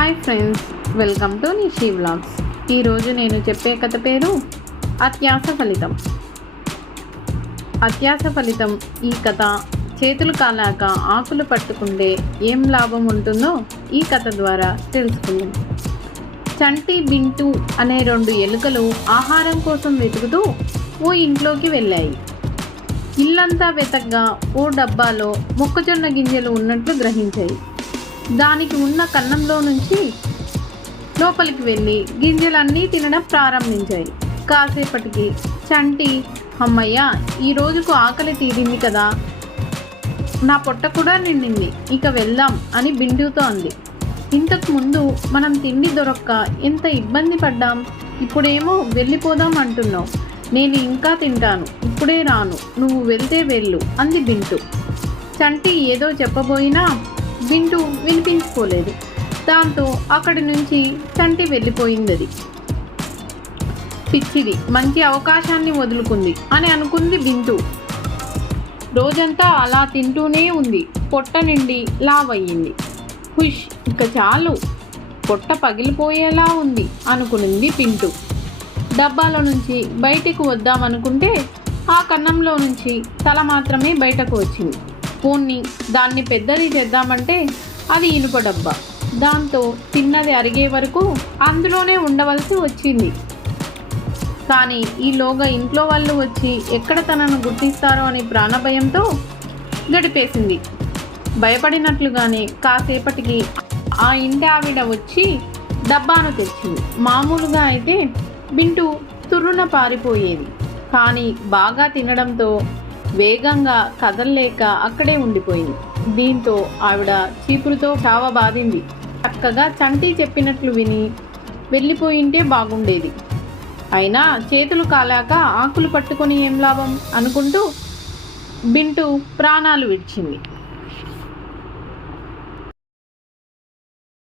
Hi friends welcome to Nishi vlogs ఈరోజు నేను చెప్పే కథ పేరు అత్యాస ఫలితం. అత్యాస ఫలితం ఈ కథ చేతులు కాలాక ఆకులు పట్టుకుంటే ఏం లాభం ఉంటుందో ఈ కథ ద్వారా తెలుసుకుందాం. చంటి బింటు అనే రెండు ఎలుకలు ఆహారం కోసం వెతుకుతూ ఓ ఇంట్లోకి వెళ్ళాయి. ఇల్లంతా వెతగ్గా ఓ డబ్బాలో మొక్కజొన్న గింజలు ఉన్నట్లు గ్రహించాయి. దానికి ఉన్న కన్నంలో నుంచి లోపలికి వెళ్ళి గింజలన్నీ తినడం ప్రారంభించాయి. కాసేపటికి చంటి అమ్మయ్య ఈ రోజుకు ఆకలి తీరింది కదా. నా పొట్ట కూడా నిండింది. ఇక వెళ్దాం అని బిందుతో అంది. ఇంతకు ముందు మనం తిండి దొరక్క ఎంత ఇబ్బంది పడ్డాం? ఇప్పుడేమో వెళ్ళిపోదాం అంటున్నావు. నేను ఇంకా తింటాను. ఇప్పుడే రాను. నువ్వు వెళ్తే వెళ్ళు అంది బింటు చంటి ఏదో చెప్పబోయినా వింటూ వినిపించుకోలేదు. దాంతో అక్కడి నుంచి చంటి వెళ్ళిపోయింది అది పిచ్చిది మంచి అవకాశాన్ని వదులుకుంది అని అనుకుంది బింటు. రోజంతా అలా తింటూనే ఉంది. పొట్ట నిండి లావయ్యింది. హుష్ ఇక చాలు. పొట్ట పగిలిపోయేలా ఉంది అనుకునింది పింటు డబ్బాలో నుంచి బయటికి వద్దామనుకుంటే ఆ కన్నంలో నుంచి తల మాత్రమే బయటకు వచ్చింది. పోన్ని దాన్ని పెద్దది చేద్దామంటే అది ఇనుప డబ్బా. దాంతో తిన్నది అరిగే వరకు అందులోనే ఉండవలసి వచ్చింది. కానీ ఈలోగా ఇంట్లో వాళ్ళు వచ్చి ఎక్కడ తనను గుర్తిస్తారో అని ప్రాణభయంతో గడిపేసింది. భయపడినట్లుగానే కాసేపటికి ఆ ఇంటి ఆవిడ వచ్చి డబ్బాను తెచ్చింది. మామూలుగా అయితే బింటూ తుర్రున పారిపోయేది. కానీ బాగా తినడంతో వేగంగా కదలలేక అక్కడే ఉండిపోయింది. దీంతో ఆవిడ చీపురుతో చావ బాధింది చక్కగా చంటి చెప్పినట్లు విని వెళ్ళిపోయింటే బాగుండేది. అయినా చేతులు కాలాక ఆకులు పట్టుకొని ఏం లాభం అనుకుంటూ బింటు ప్రాణాలు విడిచింది.